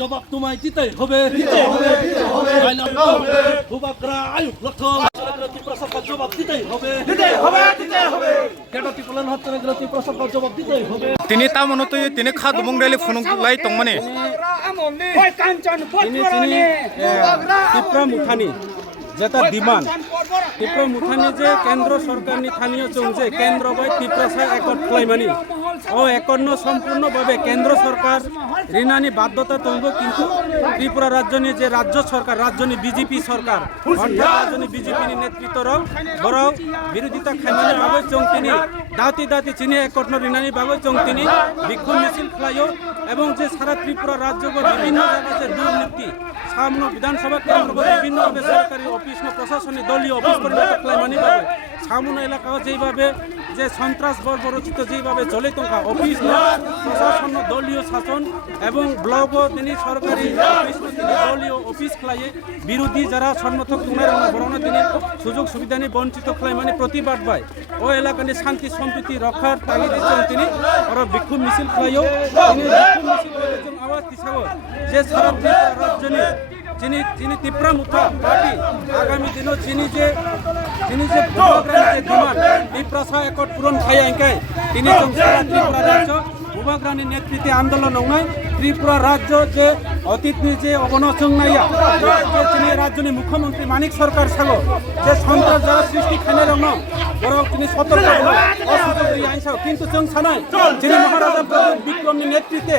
জবাব তোমায় দিতে হবে জবাব দিতেই হবে তিনি তা মনত তিনি খাদ মংডাইলে ফোন লাই তং মানে ত্রিপুরা মুঠানি যেটা ডিমান্ড ত্রিপুরা মুঠানি যে কেন্দ্র সরকারনি স্থানীয় চং যে কেন্দ্র বাই ত্রিপুরা সাই একট খাইমানি ও একন্ন সম্পূর্ণভাবে কেন্দ্র সরকার ঋণানি বাধ্যতা তৈব কিন্তু ত্রিপুরা রাজ্যনি যে রাজ্য সরকার রাজ্যনি বিজেপি সরকার অর্থাৎ রাজ্যনি বিজেপি নেতৃত্বর বরং বিরোধিতা খাইমানি ভাবে চং তিনি দাঁতি দাঁতি চিনি একটন ঋণানি ভাবে চং তিনি বিক্ষোভ মিছিল খাইও এবং যে সারা ত্রিপুরা রাজ্য বিভিন্ন জায়গায় যে দুর্নীতি সামনে বিধানসভা কেন্দ্র বিভিন্ন বেসরকারি অফিস প্রশাসনিক দলীয় অফিস পরিণত খাইমানি ভাবে সামনে এলাকা যেভাবে যে সন্ত্রাস বর্বরচিত যেভাবে চলে টঙ্কা অফিস প্রশাসন দলীয় শাসন এবং ব্লক তিনি সরকারি অফিস তিনি দলীয় অফিস খাইয়ে বিরোধী যারা সমর্থক বরণ তিনি সুযোগ সুবিধা নিয়ে বঞ্চিত খাই মানে প্রতিবাদ পায় ও এলাকার শান্তি সম্প্রীতি রক্ষার তাগিদ দিচ্ছেন তিনি আরো বিক্ষোভ মিছিল খাইও তিনি বিক্ষোভ মিছিল আওয়াজ দিছাও যে সারা ত্রিপুরা রাজ্যে যিনি ত্রিপুরা মুঠা পার্টি আগামী দিনও যিনি যে ডিমান্ড ত্রিপুরা সাই একট পূরণ খাই আইকাই তিনি সারা ত্রিপুরা রাজ্য ভূভাগ্রানী নেতৃত্বে আন্দোলন নয় ত্রিপুরা রাজ্য যে অতীতনি যে অবনচং নাইয়া তিনি রাজ্যনি মুখ্যমন্ত্রী মানিক সরকার সাগো যে সন্ত্রাস যারা সৃষ্টি খানে রং বরং তিনি সতর্ক অসুযোগ আইসাও কিন্তু চং সানাই যিনি মহারাজা প্রদীপ বিক্রমনি নেতৃত্বে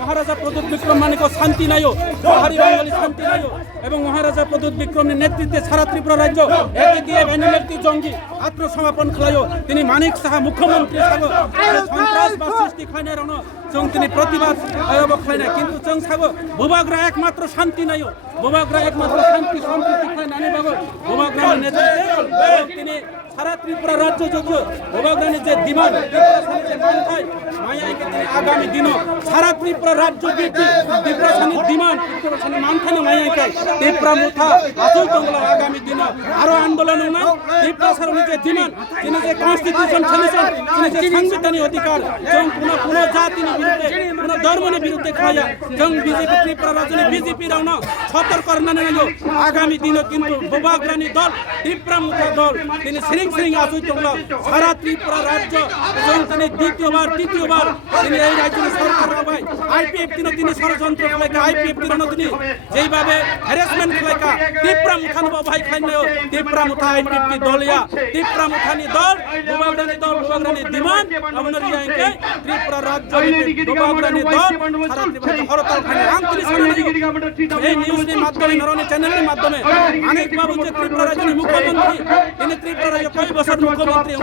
মহারাজা প্রদীপ বিক্রম মানিক শান্তি নাইও পাহাড়ি বাঙালি শান্তি নাইও এবং মহারাজা প্রদীপ বিক্রমের নেতৃত্বে সারা ত্রিপুরা রাজ্য একদিকে ব্যক্তি জঙ্গি আত্মসমর্পণ খেলাইও তিনি মানিক সাহা মুখ্যমন্ত্রী সাগো সন্ত্রাস বা সৃষ্টি খানে রং চং তিনি প্রতিবাদ খাই না কিন্তু চং সাগো ভূভাগরা একমাত্র শান্তি নাইও ভূভাগরা একমাত্র শান্তি সম্প্রীতি খাই নানি বাবু ভূভাগ্রামের নেতৃত্বে তিনি সারা ত্রিপুরা রাজ্য যোগ্য ভূভাগ্রানী যে ডিমান্ড আগামী দিন সারা ত্রিপুরা রাজ্য ত্রিপুরা ডিমান্ড মানখানে মাইয়াইকাই ত্রিপুরা মুঠা আসল তংলা আগামী দিন আরো আন্দোলন নাই ত্রিপুরা সার যে ডিমান্ড তিনি যে কনস্টিটিউশন ছেলেছেন তিনি যে সাংবিধানিক অধিকার এবং কোনো জাতির বিরুদ্ধে কোনো ধর্মের বিরুদ্ধে খাইয়া এবং বিজেপি ত্রিপুরা রাজ্যে বিজেপি রাও না সতর্ক নানিল আগামী দিনে কিন্তু ভূভাগ্রানী দল ত্রিপুরা মুঠা দল তিনি সিরিং আসুই তংলা সারা ত্রিপুরা রাজ্য এবং তিনি দ্বিতীয়বার তৃতীয়বার তিনি এই রাজ্যের সরকার হবাই আইপিএফ তিনি ষড়যন্ত্র খেলাইকা আইপিএফ তিনি যেইভাবে হ্যারাসমেন্ট খেলাইকা ত্রিপুরা মুঠানো ভাই খাইনাও ত্রিপুরা মুঠা আইপিএফ দলিয়া ত্রিপুরা মুঠানি দল ভূভাগ্রানী ডিমান্ড আমনরি আইকে ত্রিপুরা রাজ্য ভূভাগ্রানী দল সারা ত্রিপুরা হরতাল খাই রামত্রি এই নিউজের মাধ্যমে নরনি চ্যানেলের মাধ্যমে অনেক বাবু যে ত্রিপুরা রাজ্যের মুখ্যমন্ত্রী তিনি ত্রিপুরা রাজ্য কয় বছর মুখ্যমন্ত্রী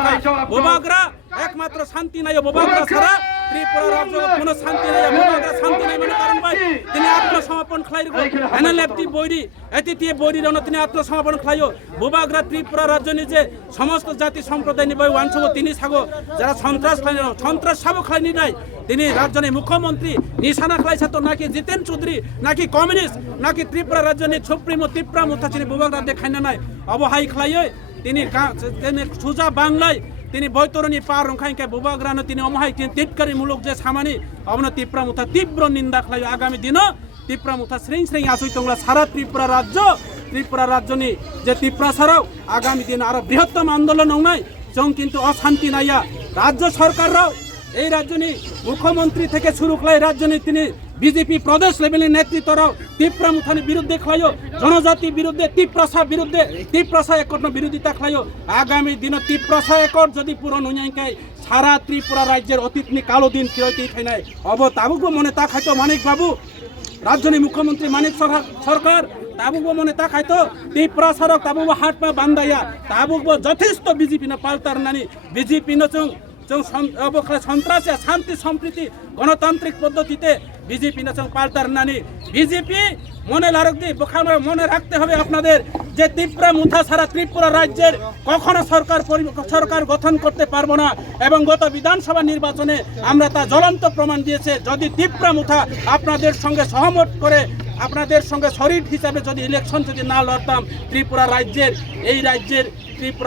ভূভাগরা একমাত্র শান্তি নাই ভূভাগরা ছাড়া ত্রিপুরা রাজ্য কোনো শান্তি নাই ভূভাগরা শান্তি নাই মানে কারণ ভাই তিনি আত্মসমর্পণ খাই এনএলএফটি বৈরি এতিতি বৈরি রণ তিনি আত্মসমর্পণ খাইও ভূভাগরা ত্রিপুরা রাজ্য নিজে সমস্ত জাতি সম্প্রদায় নিবাই ওয়ানসব তিনি সাগো যারা সন্ত্রাস খাই সন্ত্রাস সাবো খাইনি নাই তিনি রাজ্যের মুখ্যমন্ত্রী নিশানা খাইছে তো নাকি জিতেন চৌধুরী নাকি কমিউনিস্ট নাকি ত্রিপুরা রাজ্যের সুপ্রিমো ত্রিপুরা মুঠা তিনি ভূভাগরা দেখাইনা নাই অবহাই খাইয়ে তিনি সুজা বাংলায় তিনি বৈতরণী পার রংখাইকে ভূভাগ্রানো তিনি অমহাই তিটকারী মূলক যে সামানি অবন ত্রিপুরা মুঠা তীব্র নিন্দা খাই আগামী দিন ত্রিপুরা মুঠা শ্রেণী আসুই তোমরা সারা ত্রিপুরা রাজ্যনি যে ত্রিপুরা ছাড়াও আগামী দিন আরো বৃহত্তম আন্দোলন নাই চং কিন্তু অশান্তি নাইয়া রাজ্য সরকাররাও এই রাজ্যনি মুখ্যমন্ত্রী থেকে শুরু করে রাজ্যনি তিনি বিজেপি প্রদেশ লেভেলের নেতৃত্বরাও ত্রিপুরা মুঠানি বিরুদ্ধে খাইও জনজাতি বিরুদ্ধে ত্রিপ্রসা একট বিরোধিতা খাইও আগামী দিন ত্রিপ্রসা একট যদি পূরণ হইয়াই সারা ত্রিপুরা রাজ্যের অতীত কালো দিন ফিরতি খাই নাই অবতাবুক মনে তা খাইতো মানিক বাবু রাজধানী মুখ্যমন্ত্রী মানিক সরকার তাবুক মনে তাকাই তো ত্রিপুরা সড়ক তাবুক হাট পা বান্দাইয়া তাবুক যথেষ্ট বিজেপি না পাল্টার নানি বিজেপি নচং সন্ত্রাস শান্তি সম্প্রীতি গণতান্ত্রিক পদ্ধতিতে বিজেপি নচং পাল্টার নানি বিজেপি মনে মনে রাখতে হবে আপনাদের যে ত্রিপুরা মুথা সারা ত্রিপুরা রাজ্যের কখনো সরকার গঠন করতে পারবো না এবং গত বিধানসভা নির্বাচনে আমরা তা জ্বলন্ত প্রমাণ দিয়েছে যদি ত্রিপুরা মুথা আপনাদের সঙ্গে সহমত করে আপনাদের সঙ্গে শরিক হিসাবে যদি ইলেকশন যদি না লড়তাম ত্রিপুরা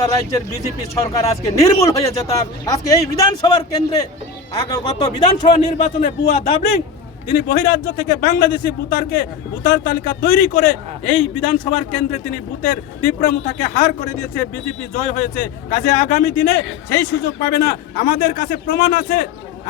রাজ্যের বিজেপি সরকার আজকে নির্মূল হয়ে যেতাম আজকে এই বিধানসভার কেন্দ্রে গত বিধানসভা নির্বাচনে বুয়া দাবলিং তিনি বহিরাজ্য থেকে বাংলাদেশি ভোটার তালিকা তৈরি করে এই বিধানসভার কেন্দ্রে তিনি বুথের ত্রিপুরা মুথাকে হার করে দিয়েছে বিজেপি জয় হয়েছে কাজে আগামী দিনে সেই সুযোগ পাবে না আমাদের কাছে প্রমাণ আছে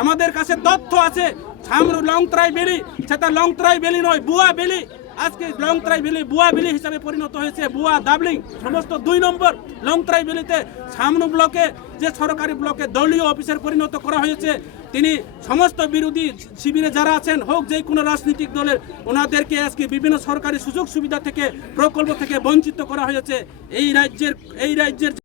আমাদের কাছে তথ্য আছে ছামরু লংত্রাই বেলি সেটা লংত্রাই বেলি নয় বুয়া বেলি আজকে লংত্রাই বেলি বুয়া বেলি হিসাবে পরিণত হয়েছে বুয়া দাবলিং সমস্ত 2 নম্বর লংত্রাই বেলিতে ছামরু ব্লকে যে সরকারি ব্লকে দলীয় অফিসের পরিণত করা হয়েছে তিনি সমস্ত বিরোধী শিবিরে যারা আছেন হোক যে কোনো রাজনৈতিক দলের ওনাদেরকে আজকে বিভিন্ন সরকারি সুযোগ সুবিধা থেকে প্রকল্প থেকে বঞ্চিত করা হয়েছে এই রাজ্যের